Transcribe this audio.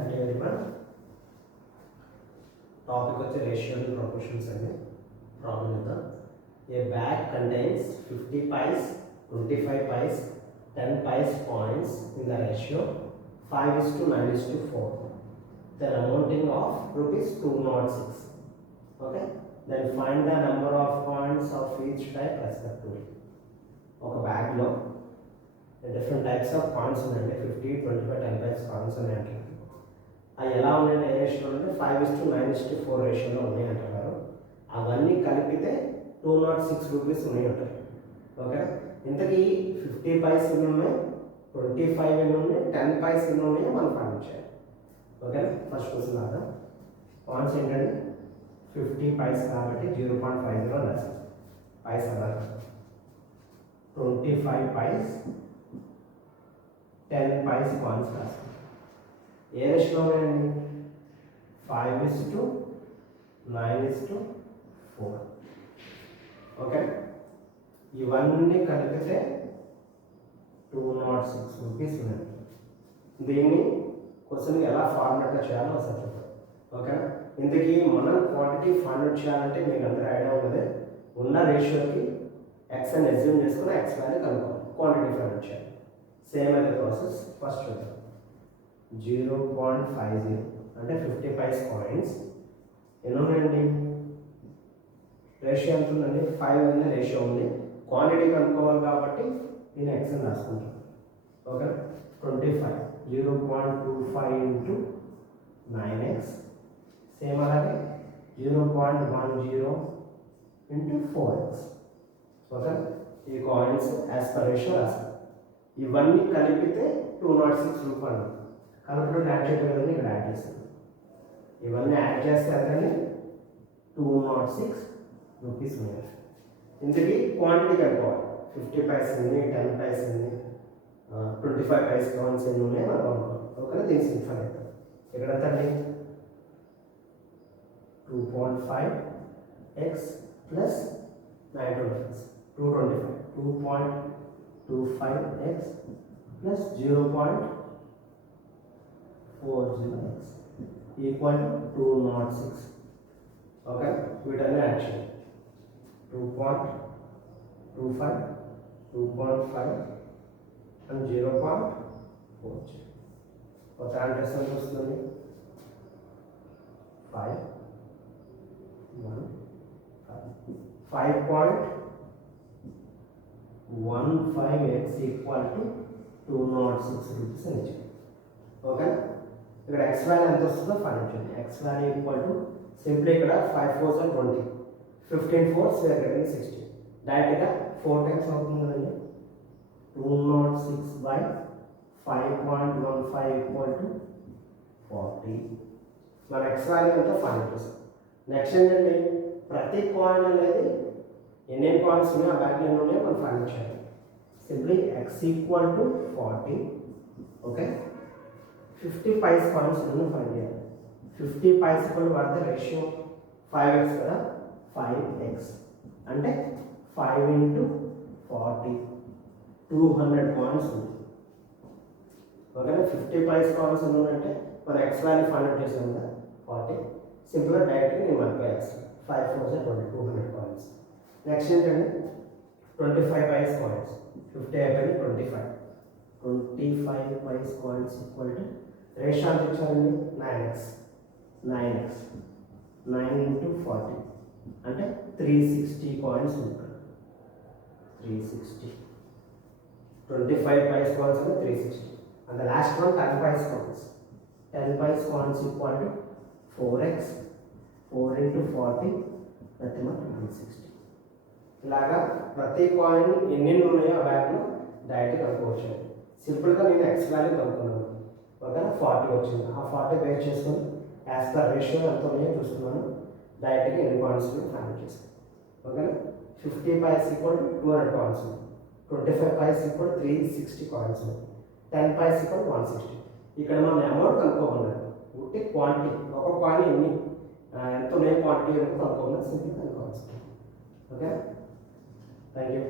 అంటే ఇప్పుడు టాపిక్ వచ్చి రేషియో ప్రపోర్షన్స్ అండి. ప్రాబ్లం ఇద్దాం. ఏ bag contains 50 pies, 25 pies, 10 pies points in the ratio 5:9:4. The amounting of rupees 206. Okay. Then find the number of points of each type respectively. ఒక బ్యాగ్లో different types of coins ఉన్నాయండి. 50, 25, 10 types coins ఉన్నాయండి. అవి ఎలా ఉన్నాయంటే ఏ రేషియోలో అంటే 5:9:4 రేషియోలో ఉన్నాయి అంటున్నారు. అవన్నీ కలిపితే 206 రూపీస్ ఉన్నాయి అంటారు. ఓకే. ఇంతకీ 50 పైస్ ఎన్ని ఉన్నాయి, 25 ఎన్ని ఉన్నాయి, 10 పైస్ ఎన్ని ఉన్నాయో మనం ఫైండ్ చేయాలి. ఓకే. ఫస్ట్ క్వశ్చన్ లాగా పాయింట్స్ ఏంటంటే 50 పైస్ కాబట్టి 0.50 రాసి పైస్ అన్నారు. 25 పైస్, 10 పైస్ కాయిన్స్ రాసి ఏ రేషియోలో ఉన్నాయండి? 5:9:4. ఓకే. ఇవన్నీ కలిపితే 206 రూపీస్ ఉన్నాయి. దీన్ని క్వశ్చన్ ఎలా ఫార్మాట్గా చేయాలో ఒకసారి చూద్దాం. ఓకే. ఇంతకీ మనం క్వాంటిటీ ఫైండ్ అవుట్ చేయాలంటే మీకు అందరూ ఐడియా ఉన్నది. ఉన్న రేషియోకి ఎక్స్ అని అజ్యూమ్ చేసుకుని ఎక్స్ వాల్యూ కనుక్కోవాలి. క్వాంటిటీ ఫైండ్ అవుట్ చేయాలి. సేమ్ అదే ప్రాసెస్. ఫస్ట్ చూద్దాం. 0.50 అంటే 50 పైస్ కాయిన్స్ ఎన్ని ఉన్నాయండి? రేషియో ఎంత ఉందండి? 5 అనే రేషియో ఉంది. క్వాంటిటీ కనుక్కోవాలి కాబట్టి నేను ఎక్స్ అని రాసుకుంటాను. ఓకే. 25 0.25 into 9x. సేమ్ అలాగే 0.10 ఇంటూ 4x. ఓకే. ఈ కాయిన్స్ యాజ్ పర్ రేషియో రాస్తాను. ఇవన్నీ కలిపితే 206 రూపాయలు. కాబట్టి యాడ్ చేయడం కదండి, ఇక్కడ యాడ్ చేస్తాను. ఇవన్నీ యాడ్ చేస్తే అతన్ని 206 రూపీస్ ఉన్నాయి. ఇంతకీ క్వాంటిటీ కనుక్కోవాలి. 50 పైస్ ఎన్ని, 10 పైస్ ఎన్ని, 25 పైస్ కాయిన్స్ ఎన్ని ఉన్నాయి మనం అనుకోవాలి. ఓకే. దీన్ని సింప్లిఫై అవుతాం. ఇక్కడ అండి 2.5x plus 925 225 2.25x plus 0.40x equal to 206. Okay. వీటన్నీ యాడ్ చేయండి. 2.25 2.5 అండ్ 0.40. కొత్త అడ్రస్ ఎంత వస్తుంది? 5.15x ఈక్వల్ టు 206 రూపీస్ అని ఇచ్చింది. ఓకే. ఇక్కడ ఎక్స్ వాల్యూ ఎంత వస్తుందో ఫైండ్ చేయండి. X value equal to simply ఇక్కడ 5 4s 20, 15 4s 60. డైరెక్ట్గా 4 టైమ్స్ అవుతుంది కదండి. 206 బై 5.15 ఈక్వల్ టు 40. మన ఎక్స్ వాల్యూ అంతా ఫైండ్ చేస్తాం. నెక్స్ట్ ఏంటంటే ప్రతి కాయిన్ అనేది ఎన్ని కాయిన్స్ ఉన్నాయో ఆ బ్యాగ్లో ఎన్ని ఉన్నాయో మనం ఫైండ్ చేయాలి. Simply x equal to 40. Okay. 50 paise coins ఎన్ని ఫైండ్ చేయాలి. 50 paise equal what the ratio 5x కదా. 5x అంటే 5 ఇంటూ 40 200 కాయిన్స్ ఉంది. ఓకేనా. 50 పైస్ కాయిన్స్ ఎన్ని ఉన్నాయంటే మన ఎక్స్ వాల్యూ ఫైండ్ అవుట్ చేసాం కదా 40. సింపుల్గా డైరెక్ట్గా నేను మల్టిప్లై చేస్తాను. 5 4s 20 200 కాయిన్స్. నెక్స్ట్ ఏంటంటే 25 పైస్ కాయిన్స్ 50 అయిపోయింది 25 paise coins equal to ratio ఎంత ఇచ్చారండి? 9x 9 ఇంటూ 40 అంటే 360 కాయిన్స్ ఉంటుంది. 360 25 పైస్ కాయిన్స్ అంటే 360. And the last one 10 paise coins. 10 paise coins equal to 4x 4 into 40 ప్రతి 160. ఇలాగా ప్రతి కాయిన్ ఎన్ని ఉన్నాయో ఆ బ్యాగ్లో డైరెక్ట్ కనుక్కోవచ్చు. సింపుల్గా నేను ఎక్స్ వాల్యూ కనుక్కున్నాను. ఓకేనా. 40 వచ్చింది. ఆ 40 బేస్ చేసుకొని యాజ్ పర్ రేషియో ఎంత ఉన్నాయో చూస్తున్నాను. డైరెక్ట్గా ఎన్ని కాయిన్స్ ఫైండ్ చేస్తాను. ఓకేనా. 50 పైస్ ఈక్వల్ 200 కాయిన్స్ ఉంది. 25 పైస్ ఈక్వల్ 360 కాయిన్స్ ఉంది. 10 పైస్ ఈక్వల్ 160. ఇక్కడ మనం అమౌంట్ కనుక్కోమన్నారు. ఒకటి క్వాంటిటీ, ఒక కాయిన్ ఎన్ని ఎంత ఉన్నాయో క్వాంటిటీ కనుక్కోమన్నారు. సింపుల్ కనుక్కోవచ్చు. ఓకే. Thank you.